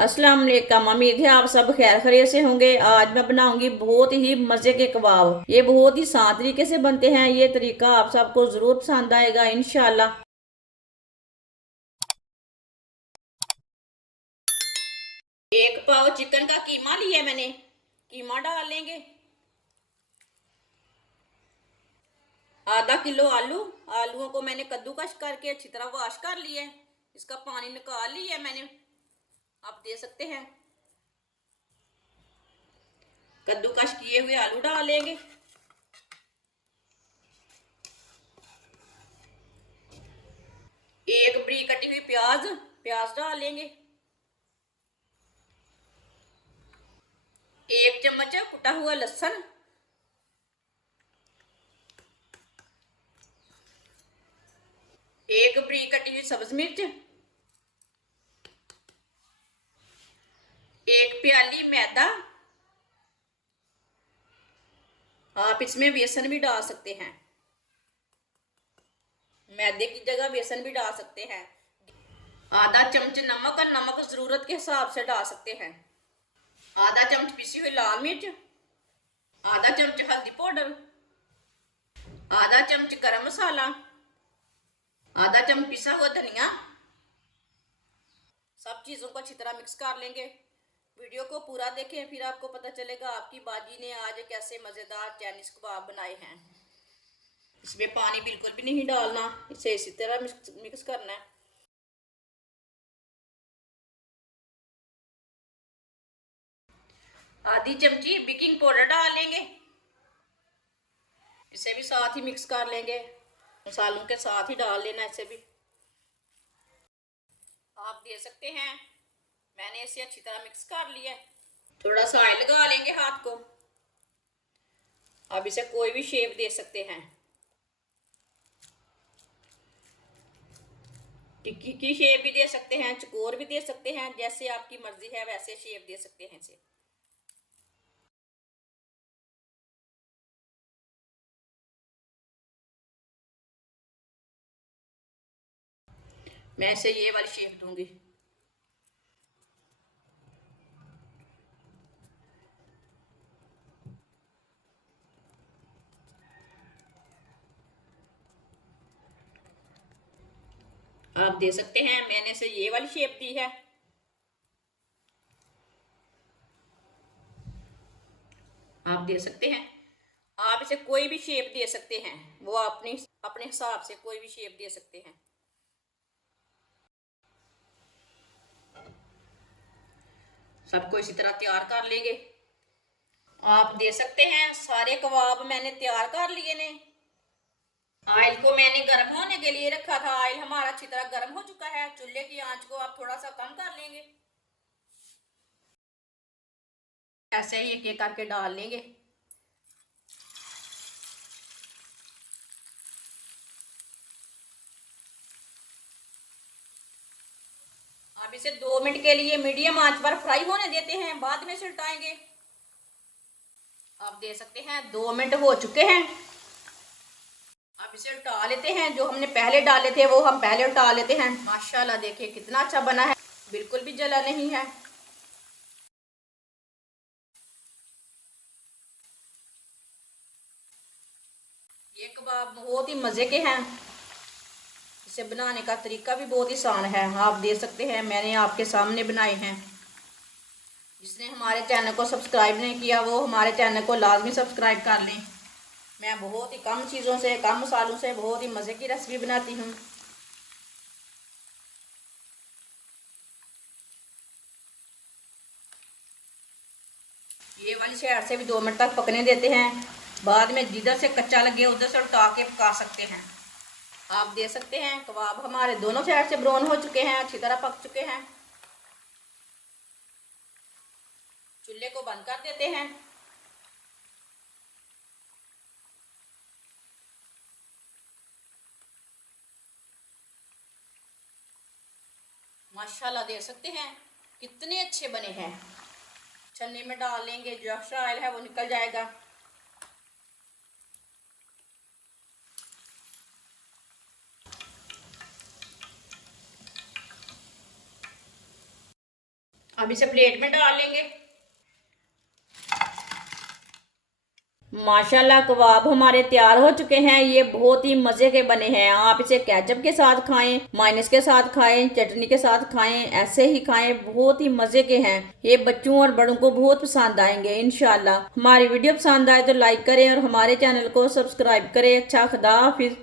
अस्सलाम वालेकुम। उम्मीद है आप सब खैर खैरियत से होंगे। आज मैं बनाऊंगी बहुत ही मजे के कबाब। ये बहुत ही आसान तरीके से बनते हैं। ये तरीका आप सबको जरूर पसंद आएगा इंशाल्लाह। एक पाव चिकन का कीमा लिया मैंने। कीमा डाल लेंगे। आधा किलो आलू। आलूओं को मैंने कद्दूकस करके अच्छी तरह वॉश कर लिया है। इसका पानी निकाल लिया मैंने। आप दे सकते हैं। कद्दूकस किए हुए आलू डाल लेंगे। एक बड़ी कटी हुई प्याज। प्याज डाल लेंगे। एक चम्मच कुटा हुआ लहसुन। एक बड़ी कटी हुई सब्ज मिर्च। एक प्याली मैदा। आप इसमें बेसन भी डाल सकते हैं। मैदे की जगह बेसन भी डाल सकते हैं। आधा चम्मच नमक, और नमक जरूरत के हिसाब से डाल सकते हैं। आधा चम्मच पिसी हुई लाल मिर्च। आधा चम्मच हल्दी पाउडर। आधा चम्मच गरम मसाला। आधा चम्मच पिसा हुआ धनिया। सब चीजों को अच्छी तरह मिक्स कर लेंगे। वीडियो को पूरा देखें, फिर आपको पता चलेगा आपकी बाजी ने आज कैसे मजेदार चाइनीज कबाब बनाए हैं। इसमें पानी बिल्कुल भी नहीं डालना, इसे इसी तरह मिक्स करना है। आधी चमची बेकिंग पाउडर डाल लेंगे। इसे भी साथ ही मिक्स कर लेंगे। मसालों के साथ ही डाल लेना इसे भी। आप दे सकते हैं। मैंने इसे अच्छी तरह मिक्स कर लिया है। थोड़ा सा ऑयल लगा लेंगे हाथ को। आप इसे कोई भी शेप दे सकते हैं। टिक्की की शेप भी दे सकते हैं, चकोर भी दे सकते हैं, जैसे आपकी मर्जी है वैसे शेप दे सकते हैं इसे। मैं इसे ये वाली शेप दूंगी। आप दे सकते हैं। मैंने इसे ये वाली शेप दी है। आप दे सकते हैं। आप इसे कोई भी शेप दे सकते हैं। वो अपनी अपने हिसाब से कोई भी शेप दे सकते हैं। सबको इसी तरह तैयार कर लेंगे। आप दे सकते हैं। सारे कबाब मैंने तैयार कर लिए ने। ऑयल को मैंने गर्म होने के लिए रखा था। ऑयल हमारा अच्छी तरह गर्म हो चुका है। चूल्हे की आंच को आप थोड़ा सा कम कर लेंगे। ऐसे ही एक एक करके डाल लेंगे। अब इसे 2 मिनट के लिए मीडियम आंच पर फ्राई होने देते हैं, बाद में इसे उल्टाएंगे। आप दे सकते हैं 2 मिनट हो चुके हैं। अब इसे उल्टा लेते हैं। जो हमने पहले डाले थे वो हम पहले उल्टा लेते हैं। माशाल्लाह देखिए कितना अच्छा बना है। बिल्कुल भी जला नहीं है। ये कबाब बहुत ही मजे के हैं। इसे बनाने का तरीका भी बहुत ही आसान है। आप दे सकते हैं। मैंने आपके सामने बनाए हैं। जिसने हमारे चैनल को सब्सक्राइब नहीं किया वो हमारे चैनल को लाजमी सब्सक्राइब कर लें। मैं बहुत ही कम चीज़ों से, कम मसालों से बहुत ही मज़े की रेसिपी बनाती हूँ। ये वाली साइड से भी 2 मिनट तक पकने देते हैं। बाद में जिधर से कच्चा लगे उधर से उठा के पका सकते हैं। आप दे सकते हैं। कबाब हमारे दोनों साइड से ब्राउन हो चुके हैं, अच्छी तरह पक चुके हैं। चूल्हे को बंद कर देते हैं। माशाल्लाह दे सकते हैं कितने अच्छे बने हैं। छन्नी में डाल लेंगे, जो एक्स्ट्रा ऑयल है वो निकल जाएगा। अब इसे प्लेट में डाल लेंगे। माशाल्लाह कबाब हमारे तैयार हो चुके हैं। ये बहुत ही मजे के बने हैं। आप इसे केचप के साथ खाएं, माइनस के साथ खाएं, चटनी के साथ खाएं, ऐसे ही खाएं, बहुत ही मजे के हैं। ये बच्चों और बड़ों को बहुत पसंद आएंगे इंशाल्लाह। हमारी वीडियो पसंद आए तो लाइक करें और हमारे चैनल को सब्सक्राइब करें। अच्छा, खुदा हाफिज।